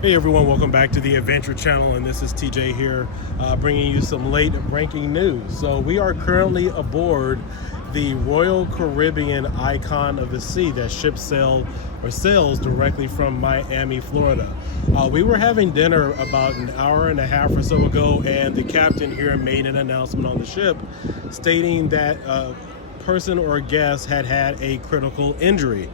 Hey everyone, welcome back to the Adventure Channel, and this is TJ here, bringing you some late breaking news. So we are currently aboard the Royal Caribbean Icon of the Sea that sails directly from Miami, Florida. We were having dinner about an hour and a half or so ago, and the captain here made an announcement on the ship stating that person or guest had a critical injury.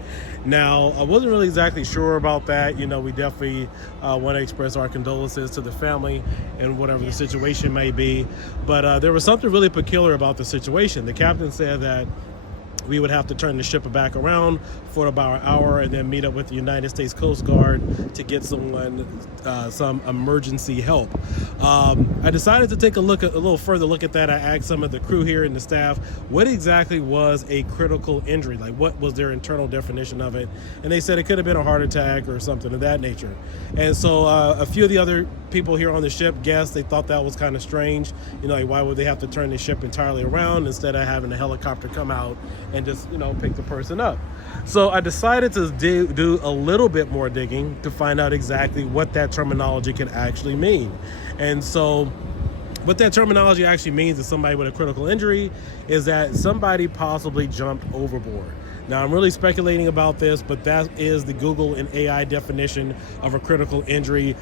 Now, I wasn't really exactly sure about that. You know, we definitely want to express our condolences to the family and whatever the situation may be. But there was something really peculiar about the situation. The captain said that we would have to turn the ship back around for about an hour and then meet up with the United States Coast Guard to get some emergency help. I decided to take a little further look at that. I asked some of the crew here and the staff, what exactly was a critical injury? Like, what was their internal definition of it? And they said it could have been a heart attack or something of that nature. And so a few of the other people here on the ship guessed, they thought that was kind of strange. You know, like, why would they have to turn the ship entirely around instead of having a helicopter come out and just, you know, pick the person up? So I decided to do a little bit more digging to find out exactly what that terminology could actually mean. And so what that terminology actually means is somebody with a critical injury is that somebody possibly jumped overboard. Now, I'm really speculating about this, but that is the Google and AI definition of a critical injury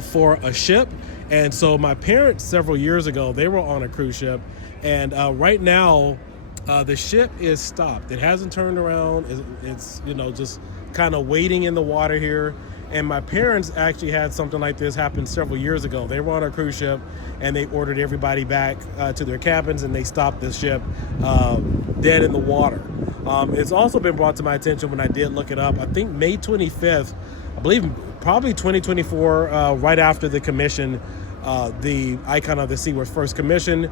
for a ship. And so my parents, several years ago, they were on a cruise ship, and right now the ship is stopped. It hasn't turned around. It's you know, just kind of waiting in the water here. And my parents actually had something like this happen several years ago. They were on a cruise ship and they ordered everybody back to their cabins, and they stopped the ship dead in the water. It's also been brought to my attention when I did look it up. I think May 25th, I believe probably 2024, right after the commission, the Icon of the Sea was first commissioned.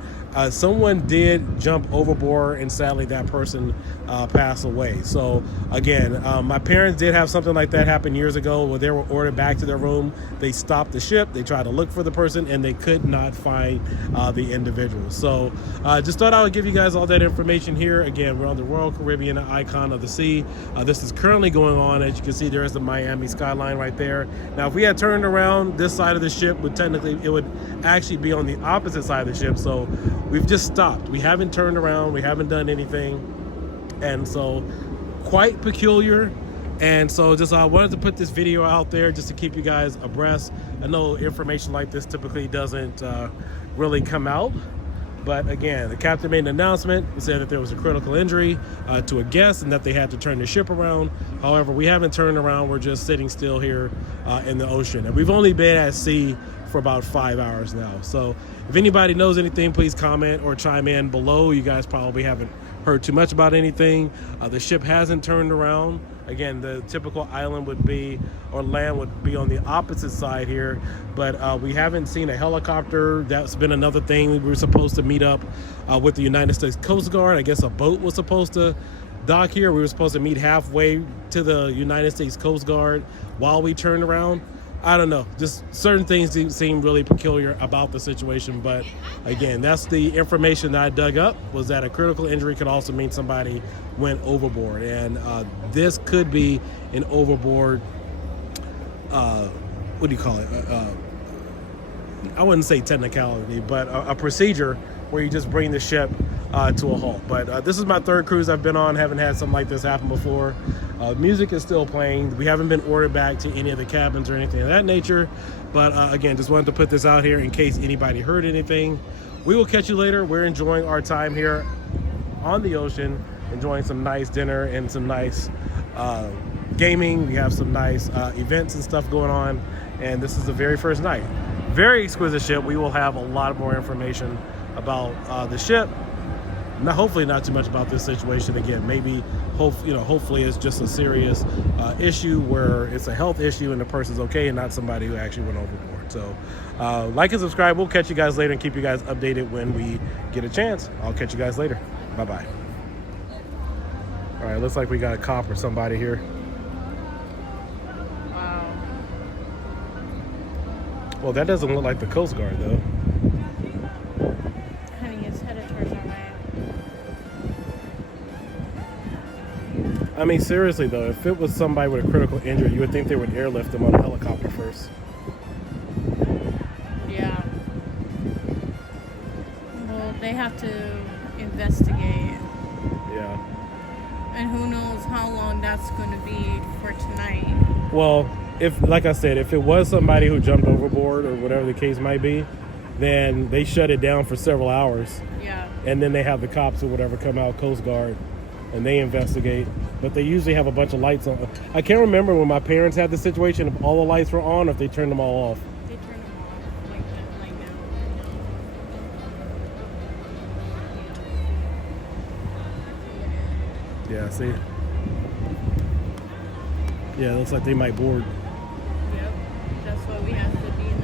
Someone did jump overboard, and sadly that person passed away. So again, my parents did have something like that happen years ago where they were ordered back to their room. They stopped the ship, they tried to look for the person, and they could not find the individual. So just thought I would give you guys all that information here. Again, we're on the Royal Caribbean Icon of the Sea. This is currently going on. As you can see, there is the Miami skyline right there. Now, if we had turned around, this side of the ship would actually be on the opposite side of the ship. So we've just stopped. We haven't turned around. We haven't done anything. And so quite peculiar. And so just wanted to put this video out there just to keep you guys abreast. I know information like this typically doesn't really come out. But again, the captain made an announcement. He said that there was a critical injury to a guest and that they had to turn the ship around. However, we haven't turned around. We're just sitting still here in the ocean. And we've only been at sea for about 5 hours now. So if anybody knows anything, please comment or chime in below. You guys probably haven't heard too much about anything. The ship hasn't turned around. Again, the typical island would be, or land would be on the opposite side here, but we haven't seen a helicopter. That's been another thing. We were supposed to meet up with the United States Coast Guard. I guess a boat was supposed to dock here. We were supposed to meet halfway to the United States Coast Guard while we turned around. I don't know, just certain things seem really peculiar about the situation. But again, that's the information that I dug up, was that a critical injury could also mean somebody went overboard. And this could be an overboard, what do you call it? I wouldn't say technicality, but a procedure where you just bring the ship to a halt. But this is my third cruise I've been on. Haven't had something like this happen before. Music is still playing. We haven't been ordered back to any of the cabins or anything of that nature. But again, just wanted to put this out here in case anybody heard anything. We will catch you later. We're enjoying our time here on the ocean, enjoying some nice dinner and some nice gaming. We have some nice events and stuff going on. And this is the very first night. Very exquisite ship. We will have a lot more information about the ship. Hopefully not too much about this situation. Again, maybe hopefully it's just a serious issue where it's a health issue and the person's okay and not somebody who actually went overboard. So like and subscribe. We'll catch you guys later and keep you guys updated when we get a chance. I'll catch you guys later. Bye-bye. All right, looks like we got a cop or somebody here. Wow. Well, that doesn't look like the Coast Guard though. Honey, it's headed towards our way. I mean, seriously though, if it was somebody with a critical injury, you would think they would airlift them on a helicopter first. they have to investigate. Yeah. And who knows how long that's going to be for tonight. Well, if, like I said, if it was somebody who jumped overboard or whatever the case might be, then they shut it down for several hours. Yeah. And then they have the cops or whatever come out, Coast Guard, and they investigate. But they usually have a bunch of lights on. I can't remember when my parents had the situation if all the lights were on or if they turned them all off. They turn them off like that, like now. Yeah, see? Yeah, it looks like they might board. Yep. That's why we have to be in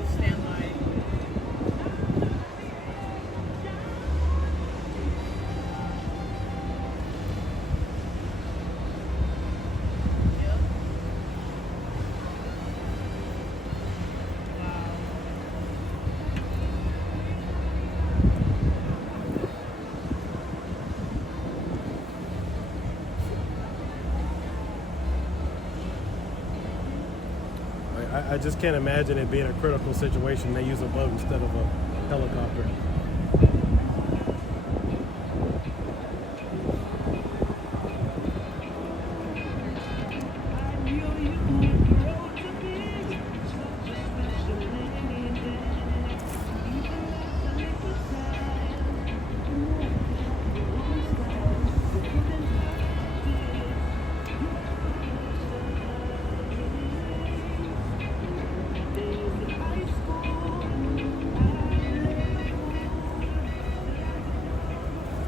a standby. Yep. Wow. I just can't imagine it being a critical situation. They use a boat instead of a helicopter.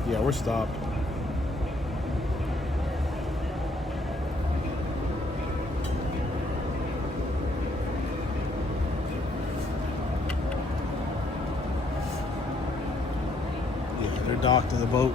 Yeah, we're stopped. Yeah, they're docked to the boat.